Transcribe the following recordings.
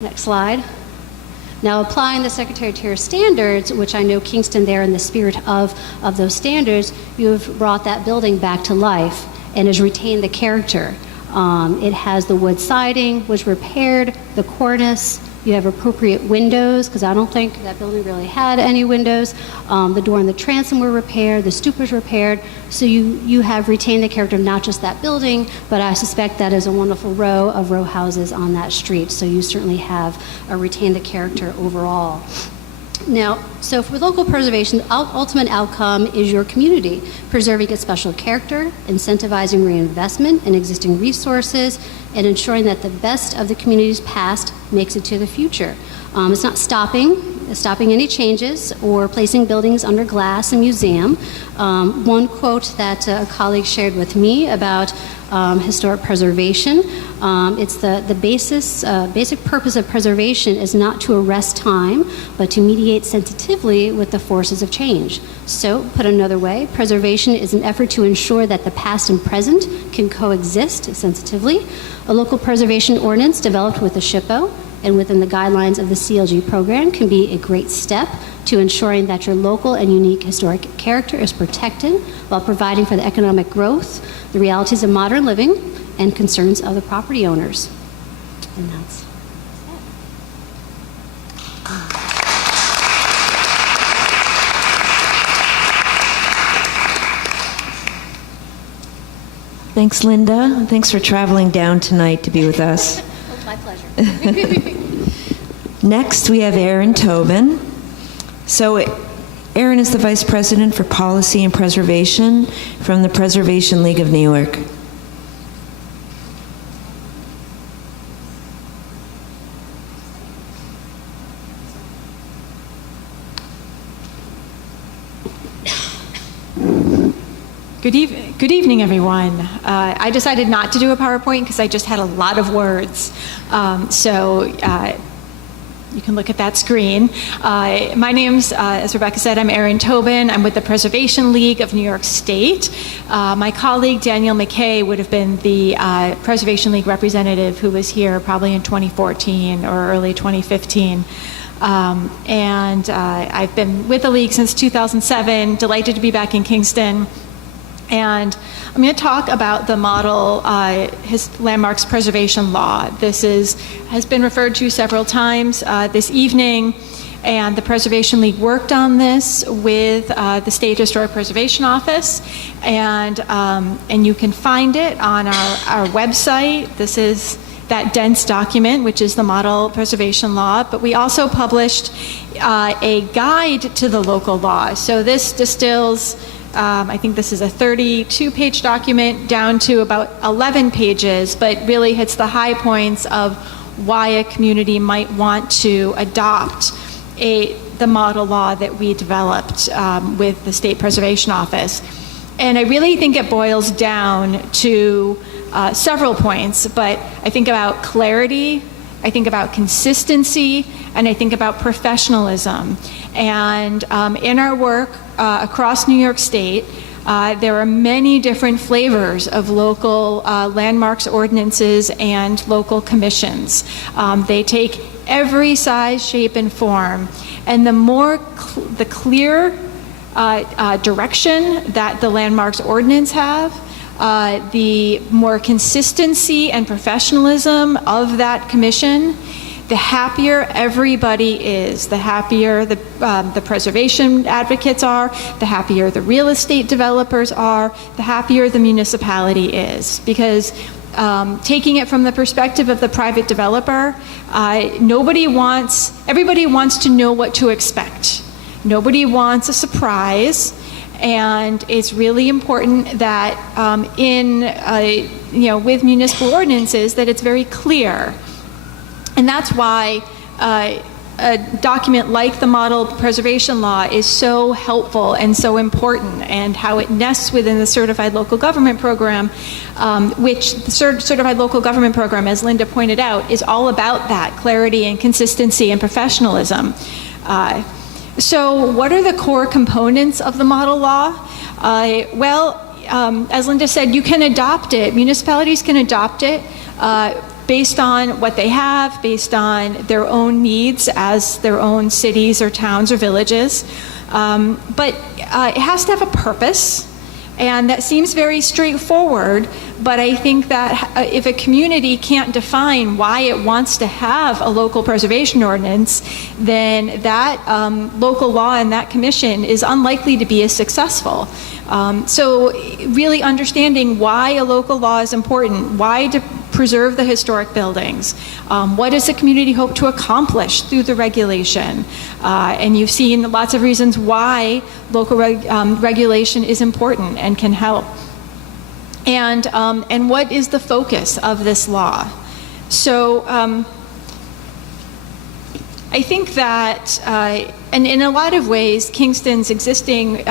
Next slide. Now, applying the Secretary-Tier standards, which I know Kingston there in the spirit of those standards, you have brought that building back to life and has retained the character. It has the wood siding, was repaired, the cornice. You have appropriate windows, because I don't think that building really had any windows. The door and the transom were repaired, the stoop was repaired. So you have retained the character of not just that building, but I suspect that is a wonderful row of row houses on that street. So you certainly have retained the character overall. Now, so for local preservation, the ultimate outcome is your community, preserving its special character, incentivizing reinvestment in existing resources, and ensuring that the best of the community's past makes it to the future. It's not stopping any changes or placing buildings under glass and museum. One quote that a colleague shared with me about historic preservation, it's the basic purpose of preservation is not to arrest time, but to mediate sensitively with the forces of change. So, put another way, preservation is an effort to ensure that the past and present can coexist sensitively. A local preservation ordinance developed with the SHPO and within the guidelines of the CLG program can be a great step to ensuring that your local and unique historic character is protected while providing for the economic growth, the realities of modern living, and concerns of the property owners. And that's it. Thanks, Linda. Thanks for traveling down tonight to be with us. Oh, my pleasure. Next, we have Aaron Tobin. So, Aaron is the Vice President for Policy and Preservation from the Preservation League of New York. Good evening, everyone. I decided not to do a PowerPoint because I just had a lot of words. You can look at that screen. My name's, as Rebecca said, I'm Erin Tobin. I'm with the Preservation League of New York State. My colleague, Daniel McKay, would have been the Preservation League representative who was here probably in 2014 or early 2015. I've been with the League since 2007, delighted to be back in Kingston. And I'm going to talk about the model landmarks preservation law. This has been referred to several times this evening, and the Preservation League worked on this with the State Historic Preservation Office, and you can find it on our website. This is that dense document, which is the model preservation law, but we also published a guide to the local law. So this distills I think this is a 32-page document down to about 11 pages, but really hits the high points of why a community might want to adopt the model law that we developed with the State Preservation Office. And I really think it boils down to several points, but I think about clarity, I think about consistency, and I think about professionalism. And in our work across New York State, there are many different flavors of local landmarks ordinances and local commissions. They take every size, shape, and form. And the clear direction that the landmarks ordinance have, the more consistency and professionalism of that commission, the happier everybody is, the happier the preservation advocates are, the happier the real estate developers are, the happier the municipality is. Because taking it from the perspective of the private developer, everybody wants to know what to expect. Nobody wants a surprise. And it's really important that with municipal ordinances that it's very clear. And that's why a document like the Model Preservation Law is so helpful and so important, and how it nests within the Certified Local Government Program, which the Certified Local Government Program, as Linda pointed out, is all about that clarity and consistency and professionalism. So what are the core components of the model law? As Linda said, you can adopt it. Municipalities can adopt it based on what they have, based on their own needs as their own cities or towns or villages. But it has to have a purpose. And that seems very straightforward, but I think that if a community can't define why it wants to have a local preservation ordinance, then that local law and that commission is unlikely to be as successful. So really understanding why a local law is important, why to preserve the historic buildings, what does the community hope to accomplish through the regulation, and you've seen lots of reasons why local regulation is important and can help, and what is the focus of this law. So I think that, and in a lot of ways, Kingston's existing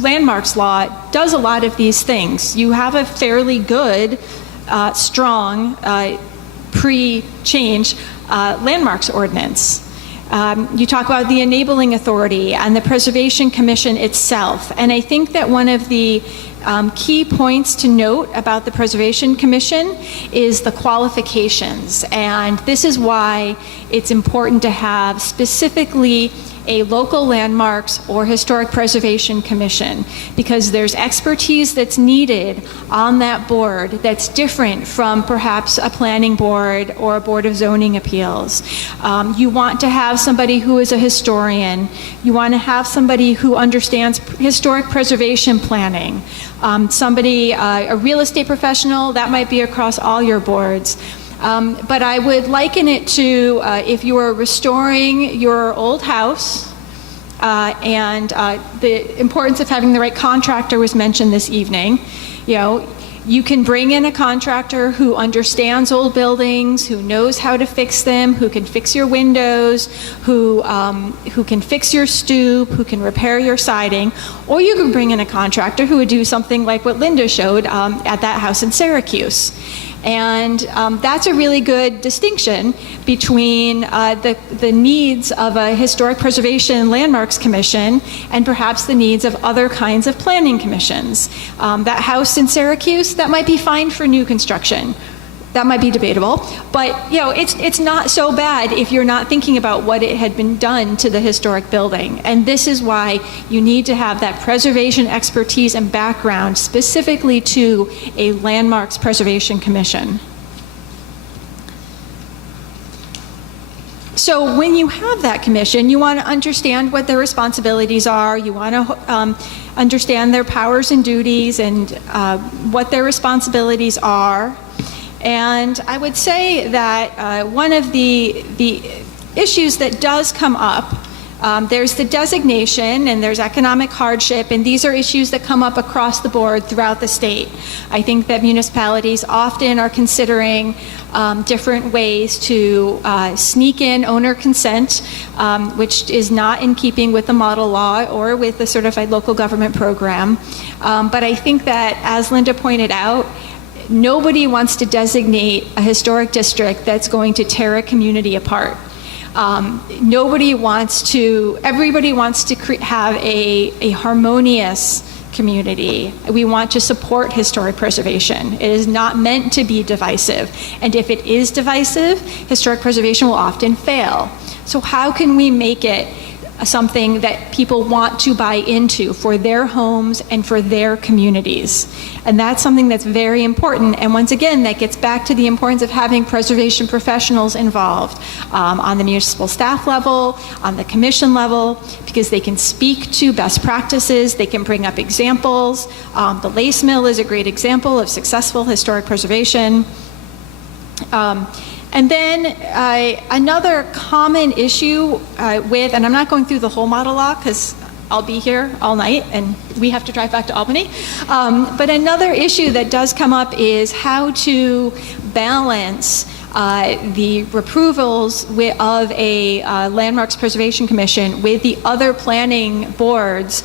landmarks law does a lot of these things. You have a fairly good, strong, pre-change landmarks ordinance. You talk about the enabling authority and the preservation commission itself. And I think that one of the key points to note about the preservation commission is the qualifications. And this is why it's important to have specifically a local landmarks or historic preservation commission, because there's expertise that's needed on that board that's different from perhaps a planning board or a board of zoning appeals. You want to have somebody who is a historian. You want to have somebody who understands historic preservation planning. Somebody, a real estate professional, that might be across all your boards. But I would liken it to if you are restoring your old house, and the importance of having the right contractor was mentioned this evening. You know, you can bring in a contractor who understands old buildings, who knows how to fix them, who can fix your windows, who can fix your stoop, who can repair your siding, or you can bring in a contractor who would do something like what Linda showed at that house in Syracuse. And that's a really good distinction between the needs of a historic preservation and landmarks commission and perhaps the needs of other kinds of planning commissions. That house in Syracuse, that might be fine for new construction. That might be debatable, but you know, it's not so bad if you're not thinking about what it had been done to the historic building. And this is why you need to have that preservation expertise and background specifically to a landmarks preservation commission. So when you have that commission, you want to understand what their responsibilities are. You want to understand their powers and duties and what their responsibilities are. And I would say that one of the issues that does come up, there's the designation and there's economic hardship, and these are issues that come up across the board throughout the state. I think that municipalities often are considering different ways to sneak in owner consent, which is not in keeping with the model law or with the certified local government program. But I think that, as Linda pointed out, nobody wants to designate a historic district that's going to tear a community apart. Everybody wants to have a harmonious community. We want to support historic preservation. It is not meant to be divisive. And if it is divisive, historic preservation will often fail. So how can we make it something that people want to buy into for their homes and for their communities? And that's something that's very important. And once again, that gets back to the importance of having preservation professionals involved on the municipal staff level, on the commission level, because they can speak to best practices, they can bring up examples. The Lace Mill is a great example of successful historic preservation. And then another common issue with, and I'm not going through the whole model law because I'll be here all night and we have to drive back to Albany. But another issue that does come up is how to balance the approvals of a Landmarks Preservation Commission with the other planning boards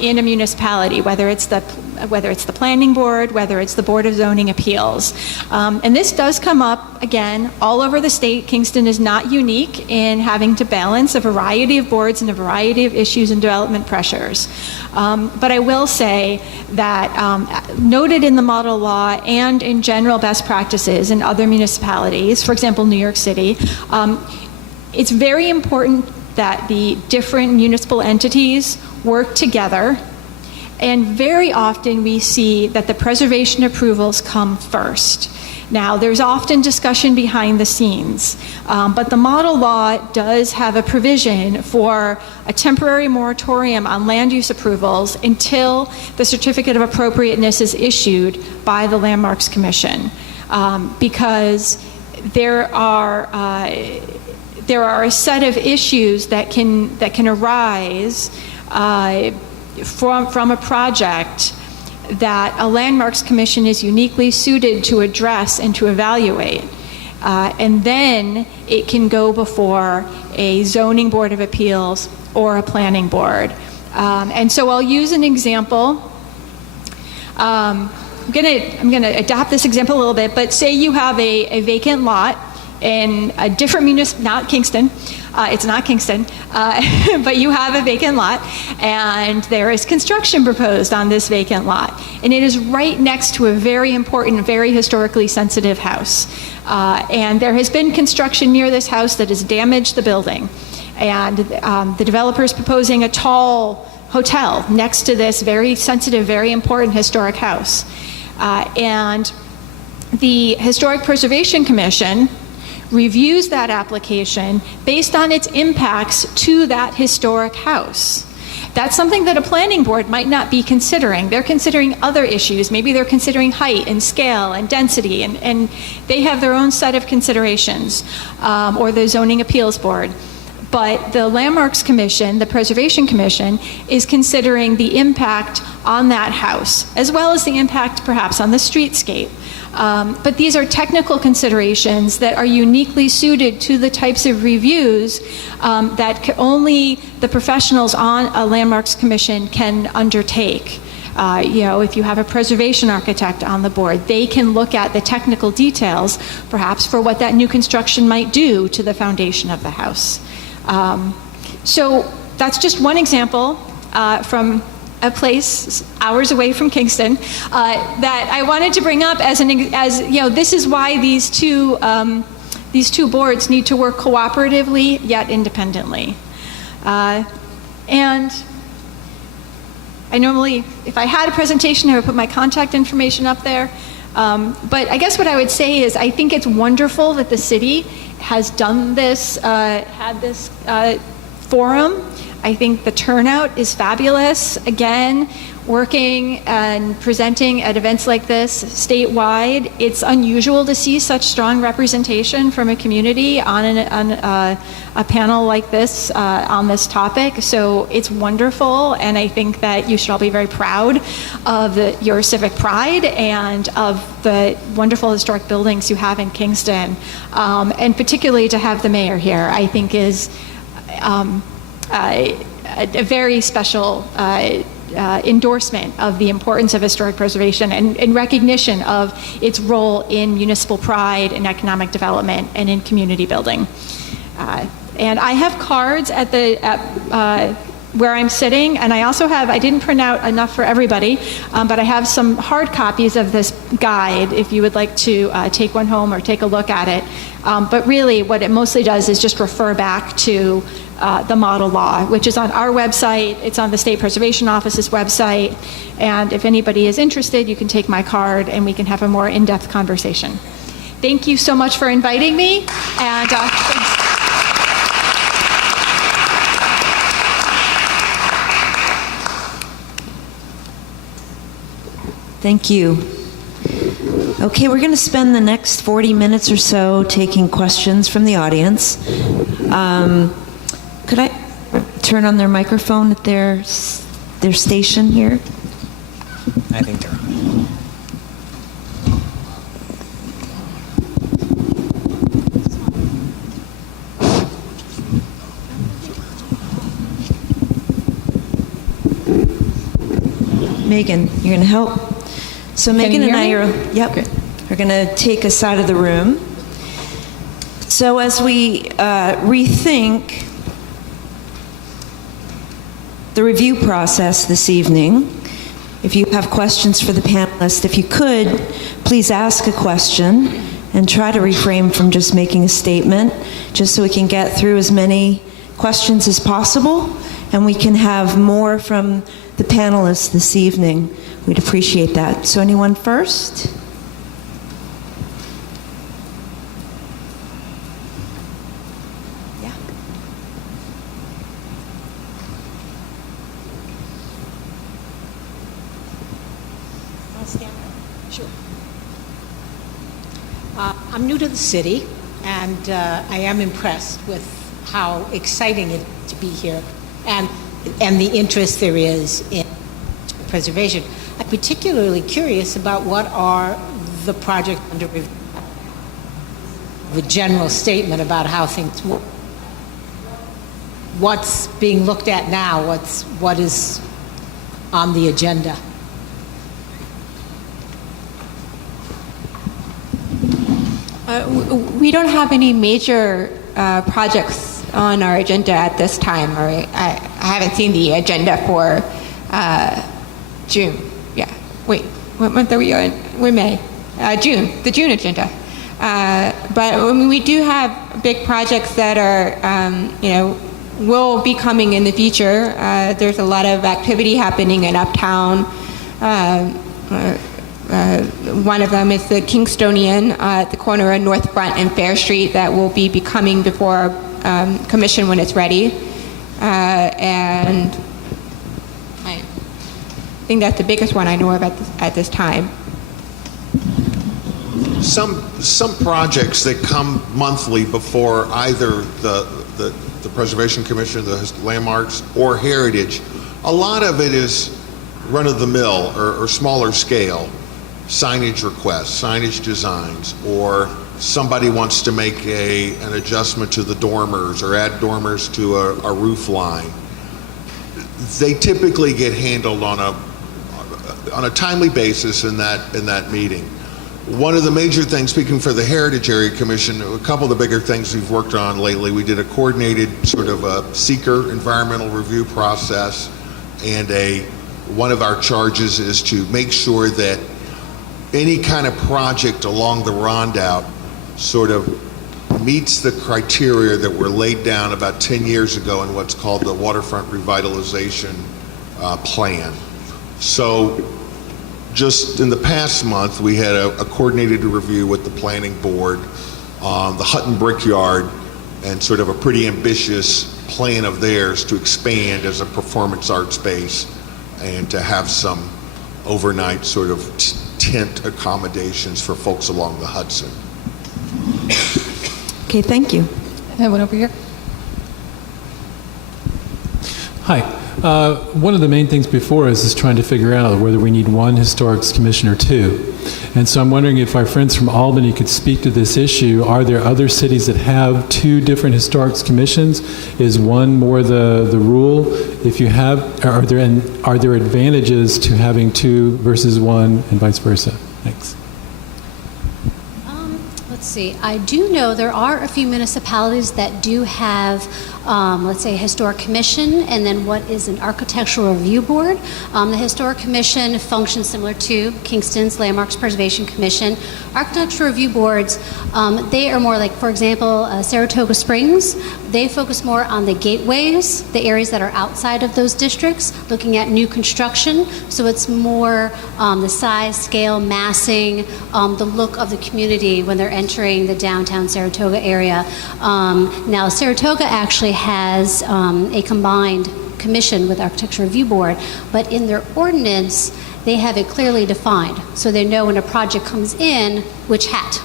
in a municipality, whether it's the whether it's the planning board, whether it's the Board of Zoning Appeals. And this does come up, again, all over the state. Kingston is not unique in having to balance a variety of boards and a variety of issues and development pressures. But I will say that noted in the model law and in general best practices in other municipalities, for example, New York City, it's very important that the different municipal entities work together, and very often we see that the preservation approvals come first. Now, there's often discussion behind the scenes, but the model law does have a provision for a temporary moratorium on land use approvals until the certificate of appropriateness is issued by the Landmarks Commission, because there are a set of issues that can arise from a project that a Landmarks Commission is uniquely suited to address and to evaluate. And then it can go before a zoning board of appeals or a planning board. And so I'll use an example. I'm gonna adapt this example a little bit, but say you have a vacant lot in a different municipality, not Kingston, it's not Kingston, but you have a vacant lot, and there is construction proposed on this vacant lot, and it is right next to a very important, very historically sensitive house. And there has been construction near this house that has damaged the building, and the developer is proposing a tall hotel next to this very sensitive, very important historic house. And the Historic Preservation Commission reviews that application based on its impacts to that historic house. That's something that a planning board might not be considering. They're considering other issues. Maybe they're considering height and scale and density, and they have their own set of considerations, or the Zoning Appeals Board. But the Landmarks Commission, the Preservation Commission, is considering the impact on that house, as well as the impact perhaps on the streetscape. But these are technical considerations that are uniquely suited to the types of reviews that only the professionals on a Landmarks Commission can undertake. If you have a preservation architect on the board, they can look at the technical details, perhaps for what that new construction might do to the foundation of the house. So that's just one example from a place hours away from Kingston that I wanted to bring up this is why these two boards need to work cooperatively yet independently. And I normally, if I had a presentation, I would put my contact information up there. But I guess what I would say is I think it's wonderful that the city has done this, had this forum. I think the turnout is fabulous. Again, working and presenting at events like this statewide, it's unusual to see such strong representation from a community on a panel like this on this topic. So it's wonderful, and I think that you should all be very proud of your civic pride and of the wonderful historic buildings you have in Kingston, and particularly to have the mayor here, I think is a very special endorsement of the importance of historic preservation and recognition of its role in municipal pride and economic development and in community building. And I have cards at where I'm sitting, and I also have, I didn't print out enough for everybody, but I have some hard copies of this guide if you would like to take one home or take a look at it. But really what it mostly does is just refer back to the model law, which is on our website. It's on the State Preservation Office's website. And if anybody is interested, you can take my card and we can have a more in-depth conversation. Thank you so much for inviting me. And thanks. Thank you. Okay, we're going to spend the next 40 minutes or so taking questions from the audience. Could I turn on their microphone at their station here? I think they're on. Megan, you're going to help? So Megan and I are going to take us out of the room. So as we rethink the review process this evening, if you have questions for the panelists, if you could, please ask a question and try to refrain from just making a statement, just so we can get through as many questions as possible, and we can have more from the panelists this evening. We'd appreciate that. So anyone first? Yeah. I'll stand up. Sure. I'm new to the city, and I am impressed with how exciting it is to be here, and the interest there is in preservation. I'm particularly curious about what are the projects under review. The general statement about how things work. What's being looked at now? What is on the agenda? We don't have any major projects on our agenda at this time. Or I haven't seen the agenda for June. Yeah. Wait, what month are we on? We're May. June. The June agenda. But we do have big projects that are, will be coming in the future. There's a lot of activity happening in Uptown. One of them is the Kingston.and at the corner of North Front and Fair Street that will be coming before commission when it's ready. And I think that's the biggest one I know of at this time. Some projects that come monthly before either the Preservation Commission, the landmarks, or Heritage, a lot of it is run-of-the-mill or smaller scale. Signage requests, signage designs, or somebody wants to make an adjustment to the dormers or add dormers to a roof line. They typically get handled on a timely basis in that meeting. One of the major things, speaking for the Heritage Area Commission, a couple of the bigger things we've worked on lately, we did a coordinated sort of a seeker environmental review process, and one of our charges is to make sure that any kind of project along the Rondout sort of meets the criteria that were laid down about 10 years ago in what's called the Waterfront Revitalization Plan. So just in the past month, we had a coordinated review with the planning board on the Hutton Brickyard, and sort of a pretty ambitious plan of theirs to expand as a performance art space and to have some overnight sort of tent accommodations for folks along the Hudson. Okay, thank you. And one over here. Hi. One of the main things before us is trying to figure out whether we need one historics commission or two. And so I'm wondering if our friends from Albany could speak to this issue. Are there other cities that have two different historics commissions? Is one more the rule? If you have, are there advantages to having two versus one and vice versa? Thanks. Let's see. I do know there are a few municipalities that do have, let's say, a historic commission, and then what is an architectural review board. The historic commission functions similar to Kingston's Landmarks Preservation Commission. Architectural review boards, they are more like, for example, Saratoga Springs. They focus more on the gateways, the areas that are outside of those districts, looking at new construction. So it's more the size, scale, massing, the look of the community when they're entering the downtown Saratoga area. Now, Saratoga actually has a combined commission with Architecture Review Board, but in their ordinance, they have it clearly defined. So they know when a project comes in, which hat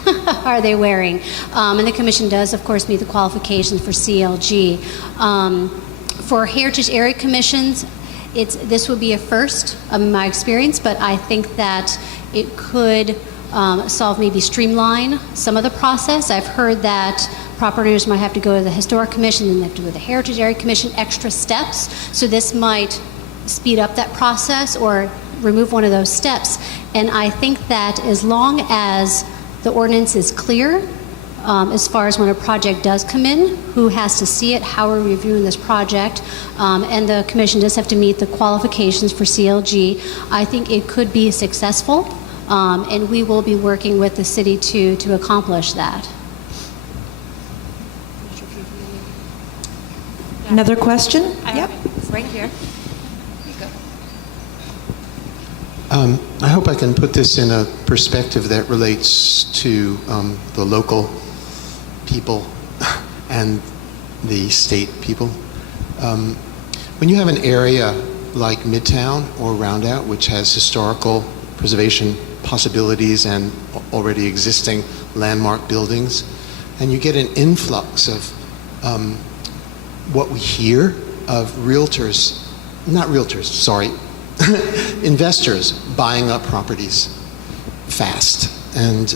are they wearing? And the commission does, of course, meet the qualifications for CLG. For Heritage Area Commissions, this would be a first, in my experience, but I think that it could maybe streamline some of the process. I've heard that property owners might have to go to the Historic Commission and they have to go to the Heritage Area Commission, extra steps. So this might speed up that process or remove one of those steps. And I think that as long as the ordinance is clear, as far as when a project does come in, who has to see it, how we're reviewing this project, and the commission does have to meet the qualifications for CLG, I think it could be successful, and we will be working with the city to accomplish that. Another question? Yep, right here. I hope I can put this in a perspective that relates to the local people and the state people. When you have an area like Midtown or Roundout, which has historical preservation possibilities and already existing landmark buildings, and you get an influx of what we hear of investors buying up properties fast. And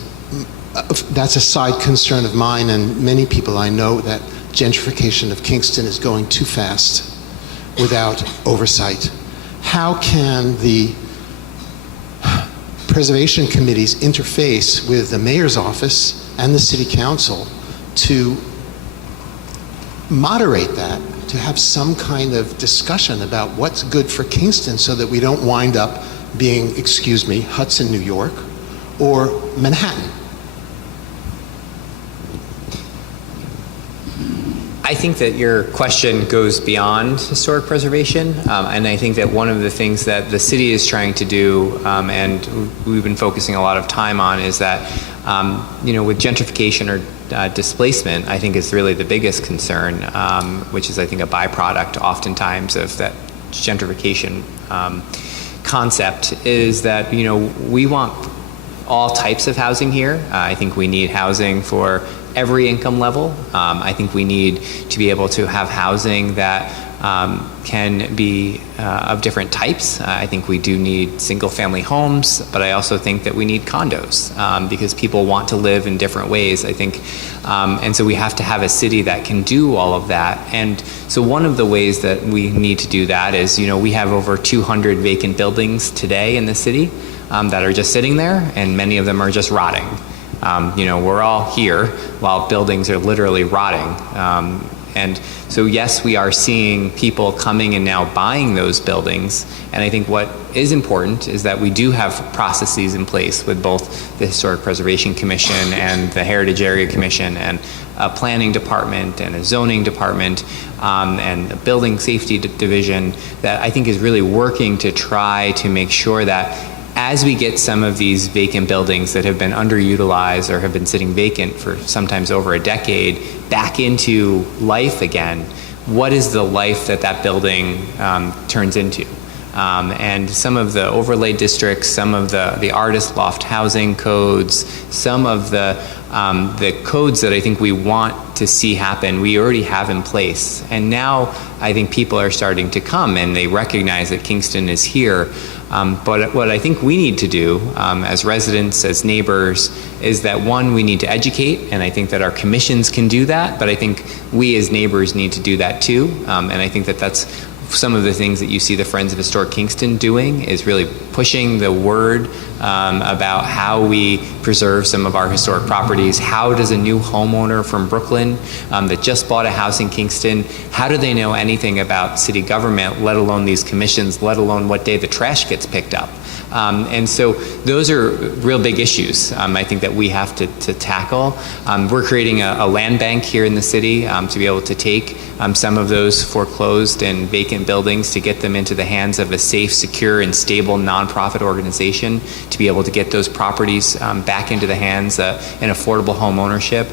that's a side concern of mine and many people I know, that gentrification of Kingston is going too fast without oversight. How can the preservation committees interface with the mayor's office and the city council to moderate that, to have some kind of discussion about what's good for Kingston so that we don't wind up being, excuse me, Hudson, New York, or Manhattan? I think that your question goes beyond historic preservation, and I think that one of the things that the city is trying to do, and we've been focusing a lot of time on, is that with gentrification or displacement, I think is really the biggest concern, which is, I think, a byproduct oftentimes of that gentrification concept, is that we want all types of housing here. I think we need housing for every income level. I think we need to be able to have housing that can be of different types. I think we do need single-family homes, but I also think that we need condos because people want to live in different ways, I think. And so we have to have a city that can do all of that. And so one of the ways that we need to do that is, we have over 200 vacant buildings today in the city that are just sitting there, and many of them are just rotting. We're all here while buildings are literally rotting. And so, yes, we are seeing people coming and now buying those buildings. And I think what is important is that we do have processes in place with both the Historic Preservation Commission and the Heritage Area Commission and a planning department and a zoning department and a building safety division that I think is really working to try to make sure that as we get some of these vacant buildings that have been underutilized or have been sitting vacant for sometimes over a decade back into life again, what is the life that building turns into? And some of the overlay districts, some of the artist loft housing codes, some of the codes that I think we want to see happen, we already have in place. And now I think people are starting to come and they recognize that Kingston is here. But what I think we need to do as residents, as neighbors, is that one, we need to educate, and I think that our commissions can do that, but I think we as neighbors need to do that too. And I think that that's some of the things that you see the Friends of Historic Kingston doing, is really pushing the word about how we preserve some of our historic properties. How does a new homeowner from Brooklyn that just bought a house in Kingston, how do they know anything about city government, let alone these commissions, let alone what day the trash gets picked up? And so those are real big issues, I think, that we have to tackle. We're creating a land bank here in the city to be able to take some of those foreclosed and vacant buildings to get them into the hands of a safe, secure, and stable nonprofit organization to be able to get those properties back into the hands in affordable home ownership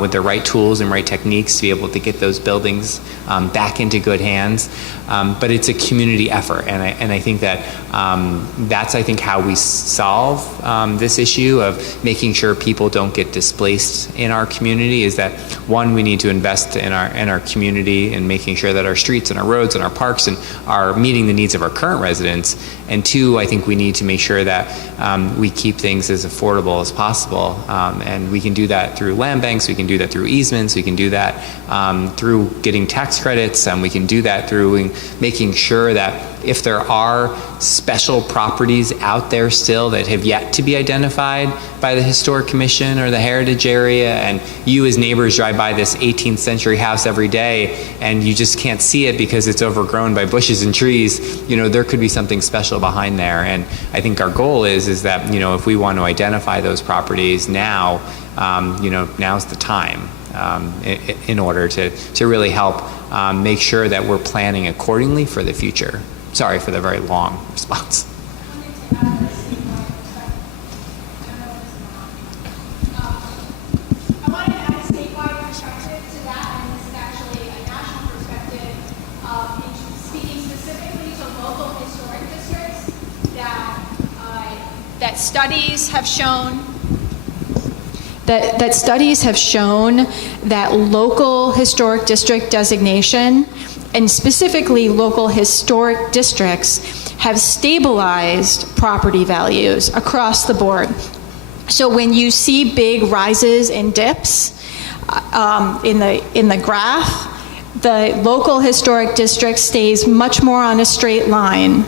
with the right tools and right techniques to be able to get those buildings back into good hands. But it's a community effort, and I think that that's, I think, how we solve this issue of making sure people don't get displaced in our community. Is that one, we need to invest in our community and making sure that our streets and our roads and our parks and are meeting the needs of our current residents. And two, I think we need to make sure that we keep things as affordable as possible. And we can do that through land banks, we can do that through easements, we can do that through getting tax credits, we can do that through making sure that if there are special properties out there still that have yet to be identified by the Historic Commission or the Heritage Area, and you as neighbors drive by this 18th century house every day and you just can't see it because it's overgrown by bushes and trees, there could be something special behind there. And I think our goal is that, if we want to identify those properties now, now's the time in order to really help make sure that we're planning accordingly for the future. Sorry for the very long response. I wanted to add a statewide perspective to that, and this is actually a national perspective, speaking specifically to local historic districts that studies have shown that studies have shown that local historic district designation, and specifically local historic districts, have stabilized property values across the board. So when you see big rises and dips in the graph, the local historic district stays much more on a straight line.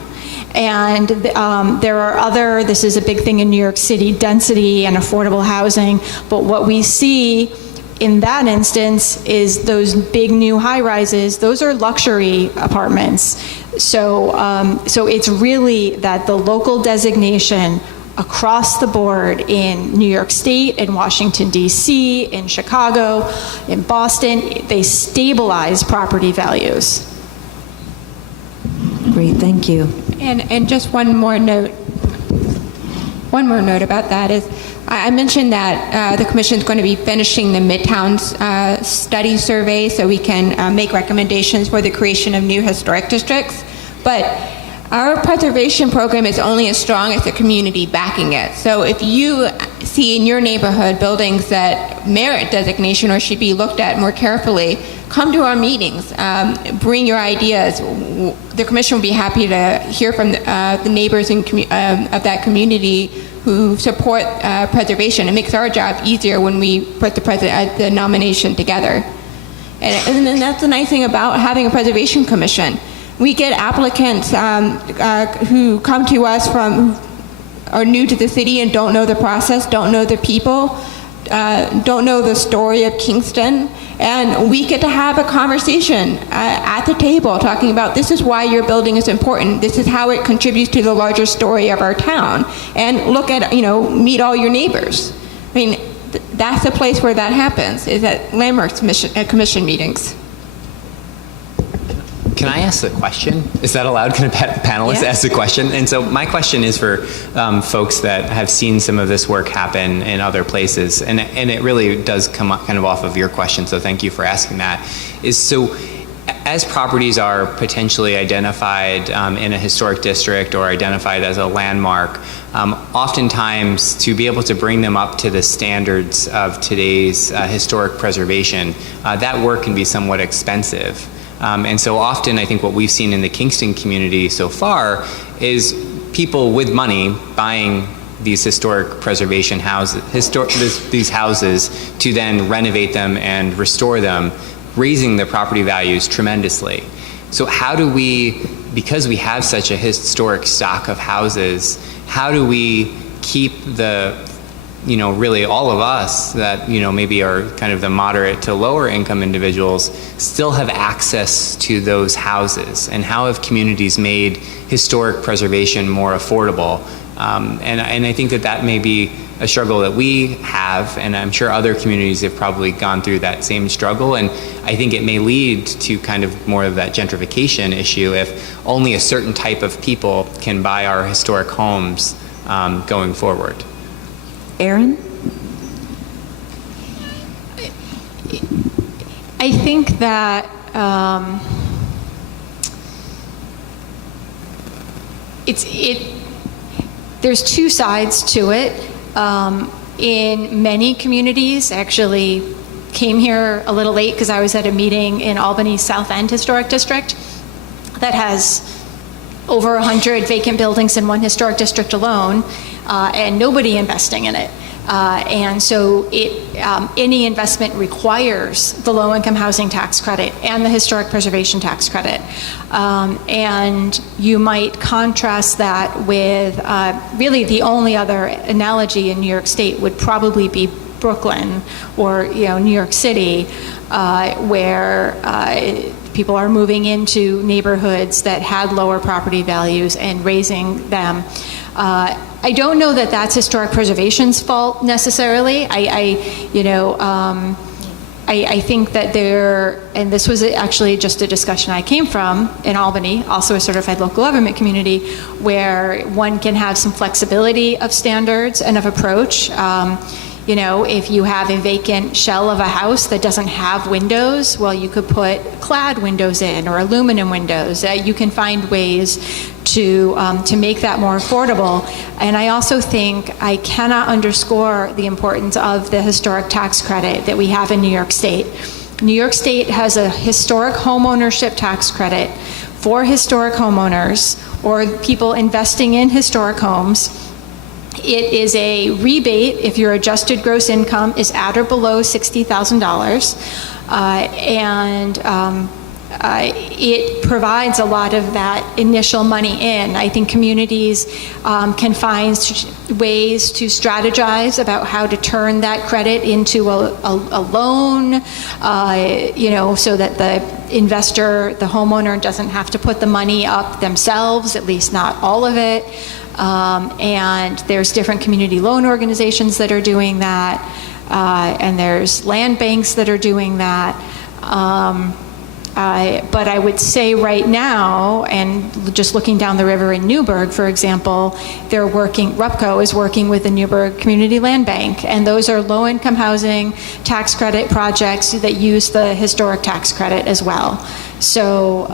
And there are this is a big thing in New York City, density and affordable housing. But what we see in that instance is those big new high-rises, those are luxury apartments. So it's really that the local designation across the board in New York State, in Washington, D.C., in Chicago, in Boston, they stabilize property values. Great, thank you. And just one more note about that is, I mentioned that the Commission is going to be finishing the Midtown's study survey so we can make recommendations for the creation of new historic districts. But our preservation program is only as strong as the community backing it. So if you see in your neighborhood buildings that merit designation or should be looked at more carefully, come to our meetings, bring your ideas. The Commission will be happy to hear from the neighbors of that community who support preservation. It makes our job easier when we put the nomination together. And then that's the nice thing about having a preservation commission. We get applicants who come to us who are new to the city and don't know the process, don't know the people, don't know the story of Kingston, and we get to have a conversation at the table talking about, this is why your building is important, this is how it contributes to the larger story of our town, and look at, meet all your neighbors. I mean, that's the place where that happens, is at Landmarks Commission meetings. Can I ask a question? Is that allowed? Can a panelist ask a question? And so my question is for folks that have seen some of this work happen in other places, and it really does come up kind of off of your question, so thank you for asking that. So as properties are potentially identified in a historic district or identified as a landmark, oftentimes to be able to bring them up to the standards of today's historic preservation, that work can be somewhat expensive. And so often I think what we've seen in the Kingston community so far is people with money buying these historic preservation houses, these houses, to then renovate them and restore them, raising the property values tremendously. So how do we, because we have such a historic stock of houses, how do we keep the, really all of us that, maybe are kind of the moderate to lower income individuals still have access to those houses? And how have communities made historic preservation more affordable? And I think that may be a struggle that we have, and I'm sure other communities have probably gone through that same struggle. And I think it may lead to kind of more of that gentrification issue if only a certain type of people can buy our historic homes going forward. Erin? I think that there's two sides to it. In many communities, actually came here a little late because I was at a meeting in Albany's South End Historic District that has over 100 vacant buildings in one historic district alone, and nobody investing in it. And so any investment requires the low-income housing tax credit and the historic preservation tax credit. And you might contrast that with really the only other analogy in New York State would probably be Brooklyn or New York City, where people are moving into neighborhoods that had lower property values and raising them. I don't know that that's historic preservation's fault necessarily. I think that and this was actually just a discussion I came from in Albany, also a certified local government community, where one can have some flexibility of standards and of approach. If you have a vacant shell of a house that doesn't have windows, well, you could put clad windows in or aluminum windows. You can find ways to make that more affordable. And I also think I cannot underscore the importance of the historic tax credit that we have in New York State. New York State has a historic homeownership tax credit for historic homeowners or people investing in historic homes. It is a rebate if your adjusted gross income is at or below $60,000, and it provides a lot of that initial money in. I think communities can find ways to strategize about how to turn that credit into a loan, so that the investor, the homeowner, doesn't have to put the money up themselves, at least not all of it. And there's different community loan organizations that are doing that, and there's land banks that are doing that. But I would say right now, and just looking down the river in Newburgh, for example, RUPCO is working with the Newburgh Community Land Bank, and those are low-income housing tax credit projects that use the historic tax credit as well. So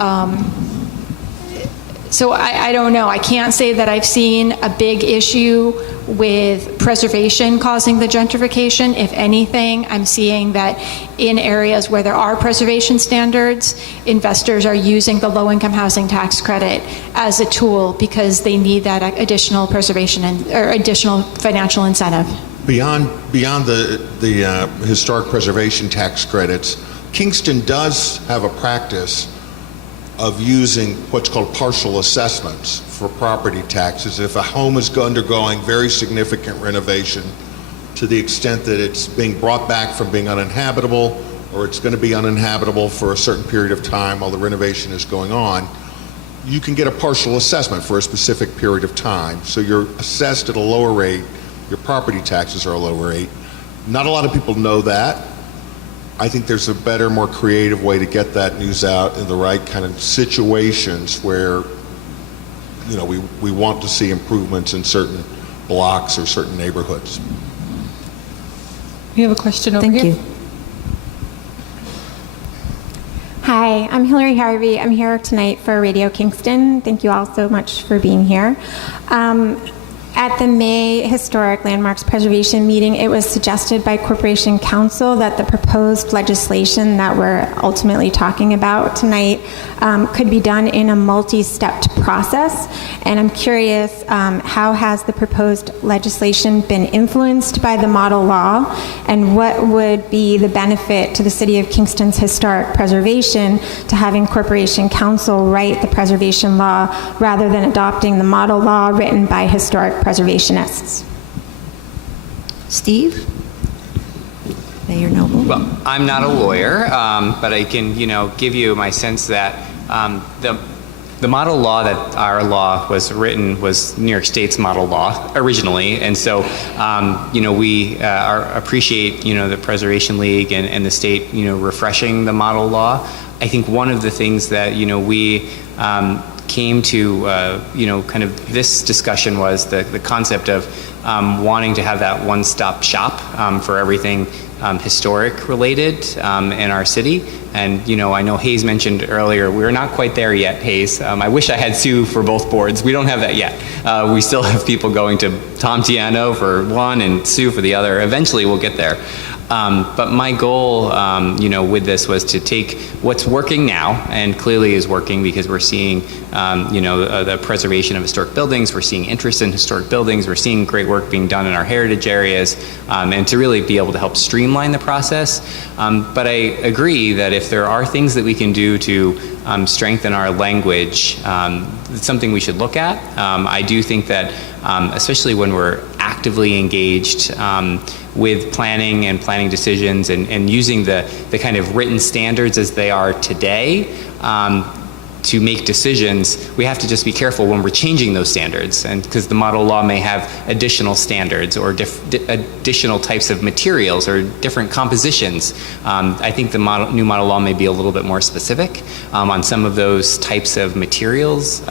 I don't know. I can't say that I've seen a big issue with preservation causing the gentrification. If anything, I'm seeing that in areas where there are preservation standards, investors are using the low-income housing tax credit as a tool because they need that additional preservation or additional financial incentive. Beyond the historic preservation tax credits, Kingston does have a practice of using what's called partial assessments for property taxes. If a home is undergoing very significant renovation to the extent that it's being brought back from being uninhabitable, or it's going to be uninhabitable for a certain period of time while the renovation is going on, you can get a partial assessment for a specific period of time. So you're assessed at a lower rate, your property taxes are a lower rate. Not a lot of people know that. I think there's a better, more creative way to get that news out in the right kind of situations where, we want to see improvements in certain blocks or certain neighborhoods. We have a question over here. Thank you. Hi, I'm Hillary Harvey. I'm here tonight for Radio Kingston. Thank you all so much for being here. At the May Historic Landmarks Preservation meeting, it was suggested by Corporation Counsel that the proposed legislation that we're ultimately talking about tonight could be done in a multi-stepped process. And I'm curious, how has the proposed legislation been influenced by the model law? And what would be the benefit to the City of Kingston's historic preservation to having Corporation Counsel write the preservation law rather than adopting the model law written by historic preservationists? Steve? Mayor Noble? Well, I'm not a lawyer, but I can, give you my sense that the model law that our law was written was New York State's model law originally, and so we appreciate the Preservation League and the state refreshing the model law. I think one of the things that we came to kind of this discussion was the concept of wanting to have that one-stop shop for everything historic related in our city. And I know Hayes mentioned earlier, we're not quite there yet, Hayes. I wish I had Sue for both boards. We don't have that yet. We still have people going to Tom Tiano for one and Sue for the other. Eventually we'll get there. But my goal, with this was to take what's working now, and clearly is working because we're seeing, the preservation of historic buildings, we're seeing interest in historic buildings, we're seeing great work being done in our heritage areas, and to really be able to help streamline the process. But I agree that if there are things that we can do to strengthen our language, it's something we should look at. I do think that, especially when we're actively engaged with planning and planning decisions and using the kind of written standards as they are today, to make decisions, we have to just be careful when we're changing those standards, and because the model law may have additional standards or additional types of materials or different compositions. I think the new model law may be a little bit more specific on some of those types of materials.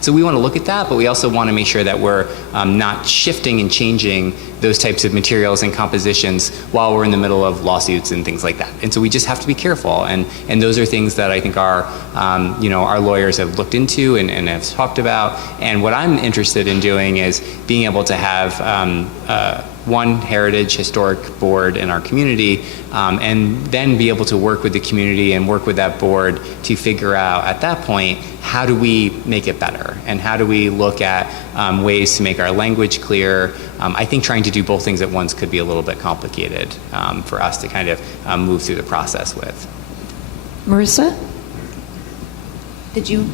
So we want to look at that, but we also want to make sure that we're not shifting and changing those types of materials and compositions while we're in the middle of lawsuits and things like that. And so we just have to be careful. And those are things that I think our lawyers have looked into and have talked about. And what I'm interested in doing is being able to have one heritage historic board in our community, and then be able to work with the community and work with that board to figure out at that point, how do we make it better? And how do we look at ways to make our language clear? I think trying to do both things at once could be a little bit complicated for us to kind of move through the process with. Marissa? Did you?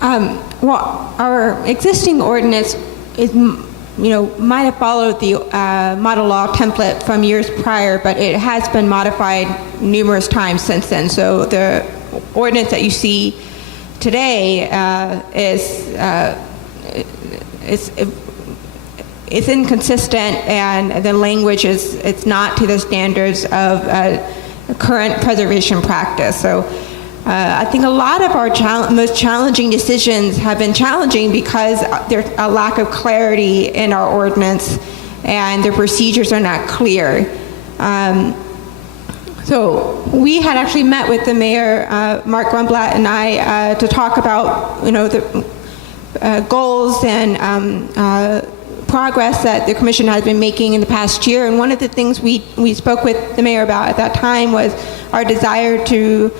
Well, our existing ordinance is, might have followed the model law template from years prior, but it has been modified numerous times since then. So the ordinance that you see today is inconsistent, and the language it's not to the standards of current preservation practice. So I think a lot of our most challenging decisions have been challenging because there's a lack of clarity in our ordinance and the procedures are not clear. So we had actually met with the mayor, Mark Grumblatt, and I to talk about the goals and progress that the commission has been making in the past year. And one of the things we spoke with the mayor about at that time was our desire to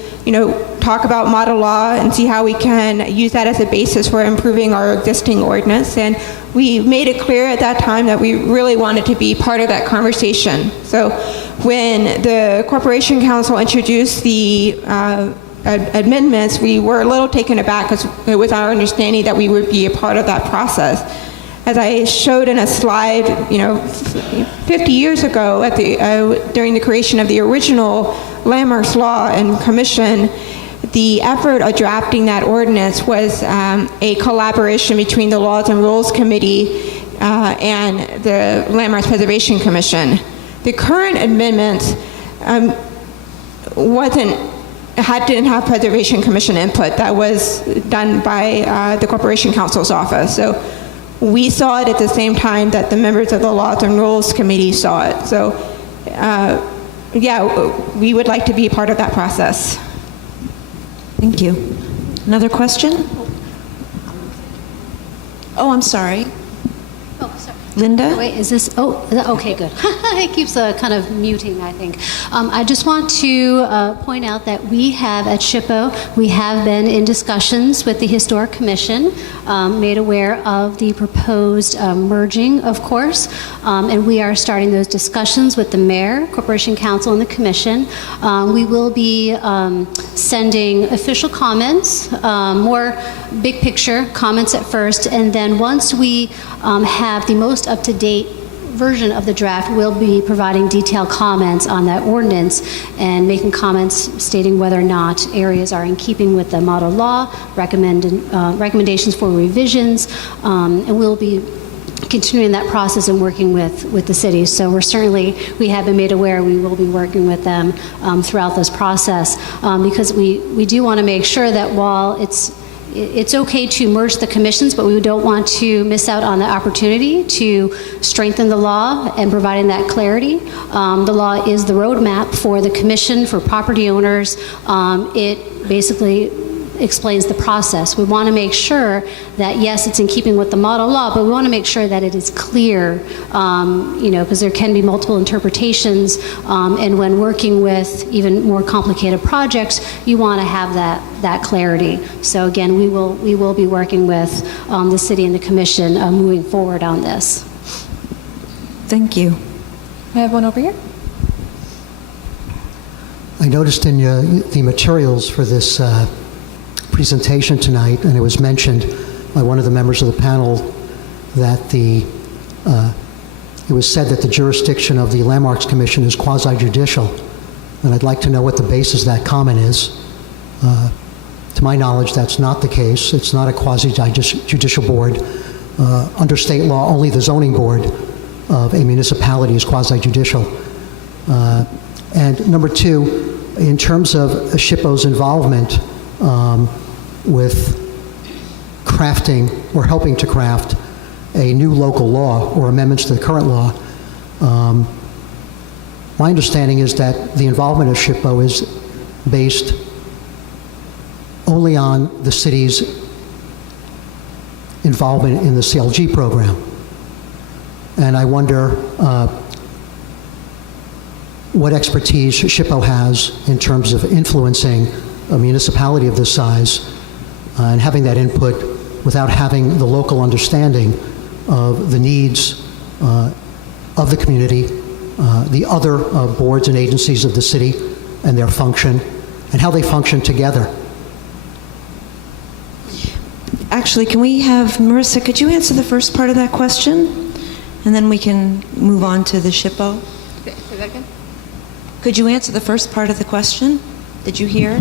talk about model law and see how we can use that as a basis for improving our existing ordinance. And we made it clear at that time that we really wanted to be part of that conversation. So when the Corporation Council introduced the amendments, we were a little taken aback because it was our understanding that we would be a part of that process. As I showed in a slide, 50 years ago during the creation of the original Landmarks Law and Commission, the effort of drafting that ordinance was a collaboration between the Laws and Rules Committee and the Landmarks Preservation Commission. The current amendment didn't have Preservation Commission input. That was done by the Corporation Counsel's office. So we saw it at the same time that the members of the Laws and Rules Committee saw it. So we would like to be part of that process. Thank you. Another question? Oh, I'm sorry. Oh, sorry. Linda? Wait, is this, okay, good. It keeps kind of muting, I think. I just want to point out that we have at SHPO, we have been in discussions with the Historic Commission, made aware of the proposed merging, of course, and we are starting those discussions with the Mayor, Corporation Council, and the Commission. We will be sending official comments, more big picture comments at first, and then once we have the most up-to-date version of the draft, we'll be providing detailed comments on that ordinance and making comments stating whether or not areas are in keeping with the model law, recommendations for revisions, and we'll be continuing that process and working with the city. So we have been made aware we will be working with them throughout this process because we do want to make sure that while it's okay to merge the commissions, but we don't want to miss out on the opportunity to strengthen the law and providing that clarity. The law is the roadmap for the commission, for property owners. It basically explains the process. We want to make sure that, yes, it's in keeping with the model law, but we want to make sure that it is clear, because there can be multiple interpretations, and when working with even more complicated projects, you want to have that clarity. So again, we will be working with the city and the commission moving forward on this. Thank you. I have one over here. I noticed in the materials for this presentation tonight, and it was mentioned by one of the members of the panel, that it was said that the jurisdiction of the Landmarks Commission is quasi-judicial, and I'd like to know what the basis of that comment is. To my knowledge, that's not the case. It's not a quasi-judicial board. Under state law, only the zoning board of a municipality is quasi-judicial. And number two, in terms of SHPO's involvement with crafting or helping to craft a new local law or amendments to the current law, my understanding is that the involvement of SHPO is based only on the city's involvement in the CLG program. And I wonder what expertise SHPO has in terms of influencing a municipality of this size and having that input without having the local understanding of the needs of the community, the other boards and agencies of the city and their function, and how they function together. Actually, can we have Marissa, could you answer the first part of that question? And then we can move on to the SHPO. Say that again? Could you answer the first part of the question? Did you hear?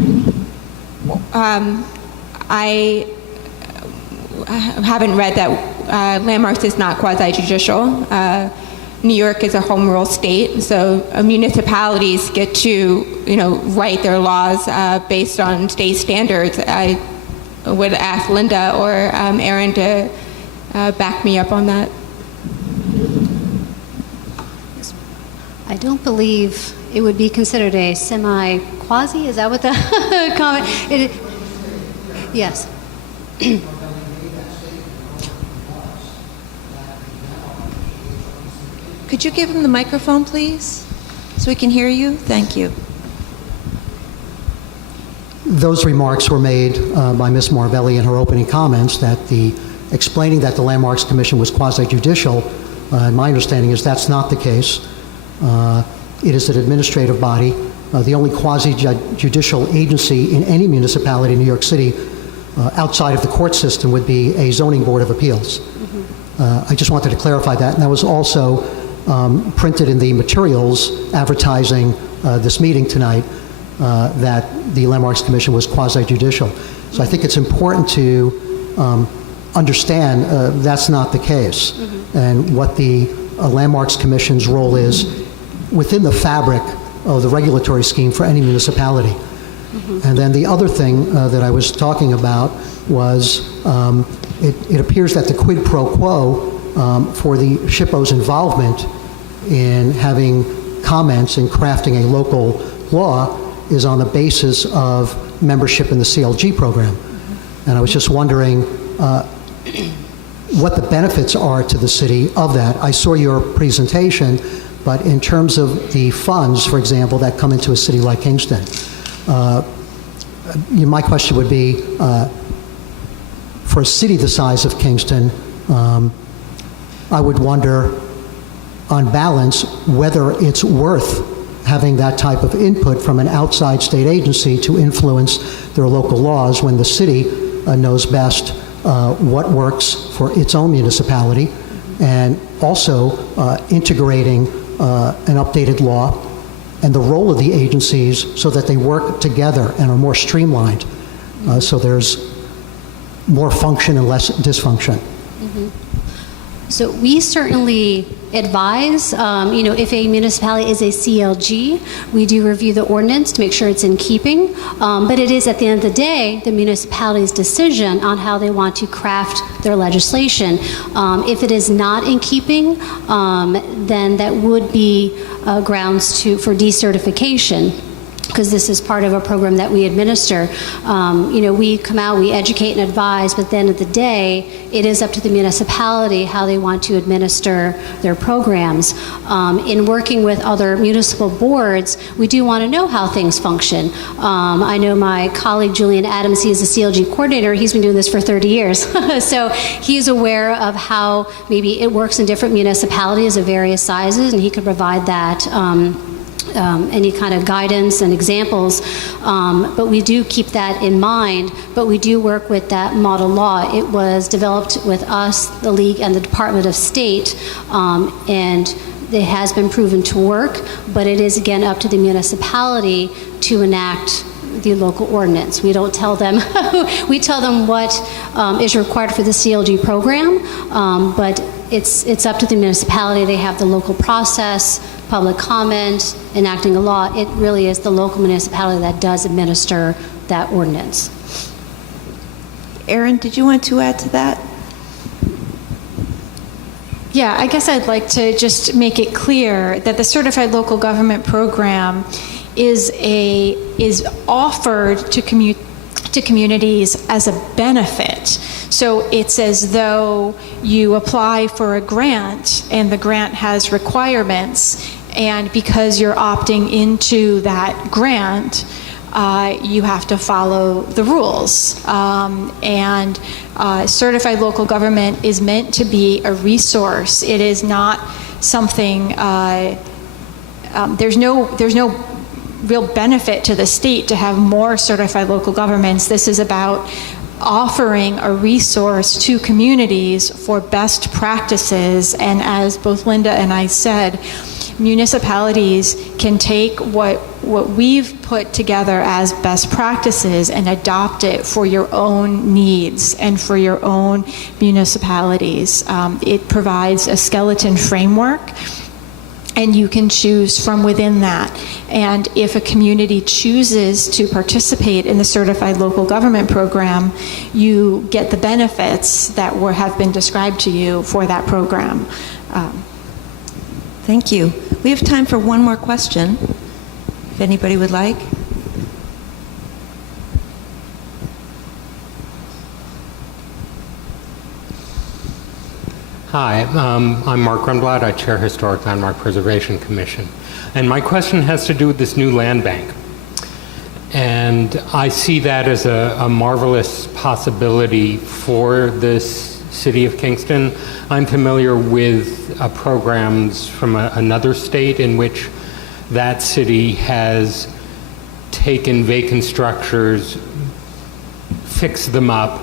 I haven't read that Landmarks is not quasi-judicial. New York is a home rule state, so municipalities get to, write their laws based on state standards. I would ask Linda or Aaron to back me up on that. I don't believe it would be considered a semi-quasi. Is that what the comment? Yes. Could you give him the microphone, please, so we can hear you? Thank you. Those remarks were made by Ms. Marvelli in her opening comments, that explaining that the Landmarks Commission was quasi-judicial, my understanding is that's not the case. It is an administrative body. The only quasi-judicial agency in any municipality in New York City outside of the court system would be a zoning board of appeals. I just wanted to clarify that, and that was also printed in the materials advertising this meeting tonight, that the Landmarks Commission was quasi-judicial. So I think it's important to understand that's not the case, and what the Landmarks Commission's role is within the fabric of the regulatory scheme for any municipality. And then the other thing that I was talking about was it appears that the quid pro quo for the SHPO's involvement in having comments and crafting a local law is on the basis of membership in the CLG program. And I was just wondering what the benefits are to the city of that. I saw your presentation, but in terms of the funds, for example, that come into a city like Kingston, my question would be, for a city the size of Kingston, I would wonder, on balance, whether it's worth having that type of input from an outside state agency to influence their local laws when the city knows best what works for its own municipality, and also integrating an updated law and the role of the agencies so that they work together and are more streamlined, so there's more function and less dysfunction. So we certainly advise, if a municipality is a CLG, we do review the ordinance to make sure it's in keeping. But it is, at the end of the day, the municipality's decision on how they want to craft their legislation. If it is not in keeping, then that would be grounds for decertification. because this is part of a program that we administer. We come out, we educate and advise, but then at the day, it is up to the municipality how they want to administer their programs. In working with other municipal boards, we do want to know how things function. I know my colleague Julian Adams, he is a CLG coordinator, he's been doing this for 30 years. So he's aware of how maybe it works in different municipalities of various sizes, and he could provide that any kind of guidance and examples, but we do keep that in mind, but we do work with that model law. It was developed with us, the League, and the Department of State, and it has been proven to work, but it is again up to the municipality to enact the local ordinance. We don't tell them, we tell them what is required for the CLG program, but it's up to the municipality. They have the local process, public comment, enacting a law. It really is the local municipality that does administer that ordinance. Erin, did you want to add to that? Yeah, I guess I'd like to just make it clear that the Certified Local Government Program is offered to communities as a benefit. So it's as though you apply for a grant and the grant has requirements, and because you're opting into that grant, you have to follow the rules. Certified local government is meant to be a resource. It is not something, there's no real benefit to the state to have more certified local governments. This is about offering a resource to communities for best practices, and as both Linda and I said, municipalities can take what we've put together as best practices and adopt it for your own needs and for your own municipalities. It provides a skeleton framework, and you can choose from within that. And if a community chooses to participate in the Certified Local Government Program, you get the benefits that have been described to you for that program. Thank you. We have time for one more question, if anybody would like. Hi, I'm Mark Grunblatt. I chair Historic Landmark Preservation Commission. And my question has to do with this new land bank. And I see that as a marvelous possibility for this city of Kingston. I'm familiar with programs from another state in which that city has taken vacant structures, fixed them up,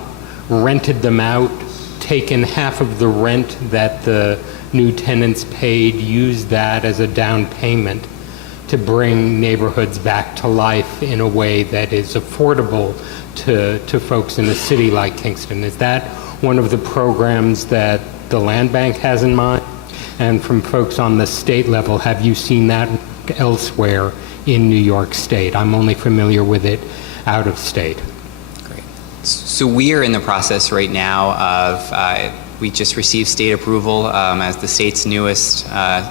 rented them out, taken half of the rent that the new tenants paid, used that as a down payment to bring neighborhoods back to life in a way that is affordable to folks in a city like Kingston. Is that one of the programs that the land bank has in mind? And from folks on the state level, have you seen that elsewhere in New York State? I'm only familiar with it out of state. So we are in the process right now of, we just received state approval as the state's newest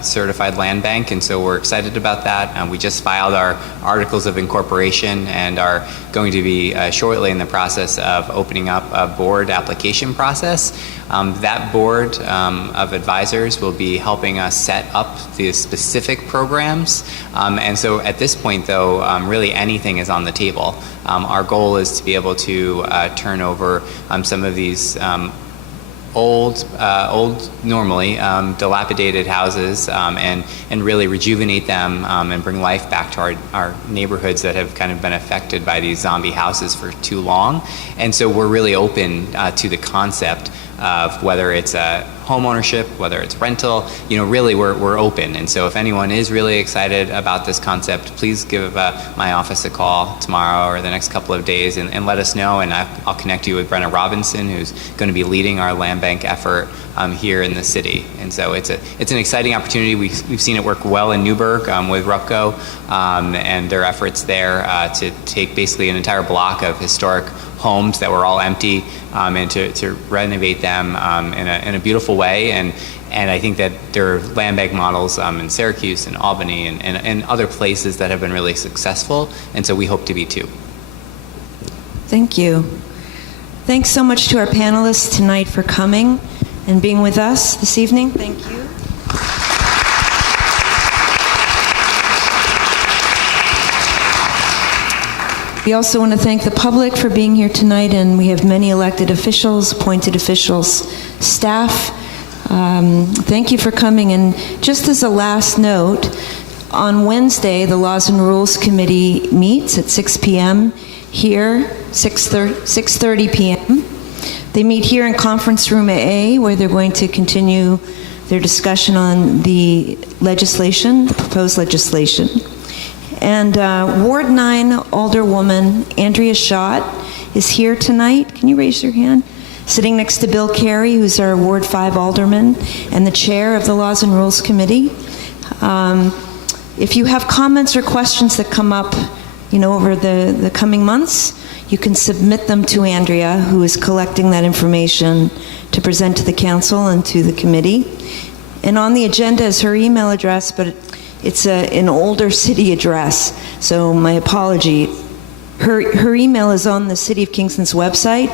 certified land bank, and so we're excited about that. We just filed our articles of incorporation and are going to be shortly in the process of opening up a board application process. That board of advisors will be helping us set up the specific programs. And so at this point, though, really anything is on the table. Our goal is to be able to turn over some of these old, normally dilapidated houses and really rejuvenate them and bring life back to our neighborhoods that have kind of been affected by these zombie houses for too long. And so we're really open to the concept of whether it's homeownership, whether it's rental, really we're open. And so if anyone is really excited about this concept, please give my office a call tomorrow or the next couple of days and let us know, and I'll connect you with Brenna Robinson, who's going to be leading our land bank effort here in the city. And so it's an exciting opportunity. We've seen it work well in Newburgh with Rupco and their efforts there to take basically an entire block of historic homes that were all empty and to renovate them in a beautiful way. And I think that there are land bank models in Syracuse and Albany and other places that have been really successful, and so we hope to be too. Thank you. Thanks so much to our panelists tonight for coming and being with us this evening. Thank you. We also want to thank the public for being here tonight, and we have many elected officials, appointed officials, staff. Thank you for coming. And just as a last note, on Wednesday, the Laws and Rules Committee meets at 6 p.m. here, 6:30 p.m. They meet here in Conference Room A, where they're going to continue their discussion on the legislation, the proposed legislation. And Ward 9 Alderwoman Andrea Schott is here tonight. Can you raise your hand? Sitting next to Bill Carey, who's our Ward 5 Alderman and the chair of the Laws and Rules Committee. If you have comments or questions that come up, over the coming months, you can submit them to Andrea, who is collecting that information to present to the council and to the committee. And on the agenda is her email address, but it's an older city address, so my apology. Her email is on the City of Kingston's website,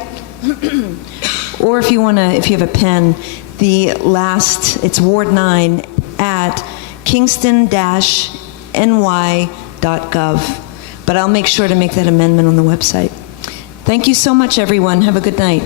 or if you have a pen, it's Ward 9 at Kingston.and.gov. But I'll make sure to make that amendment on the website. Thank you so much, everyone. Have a good night.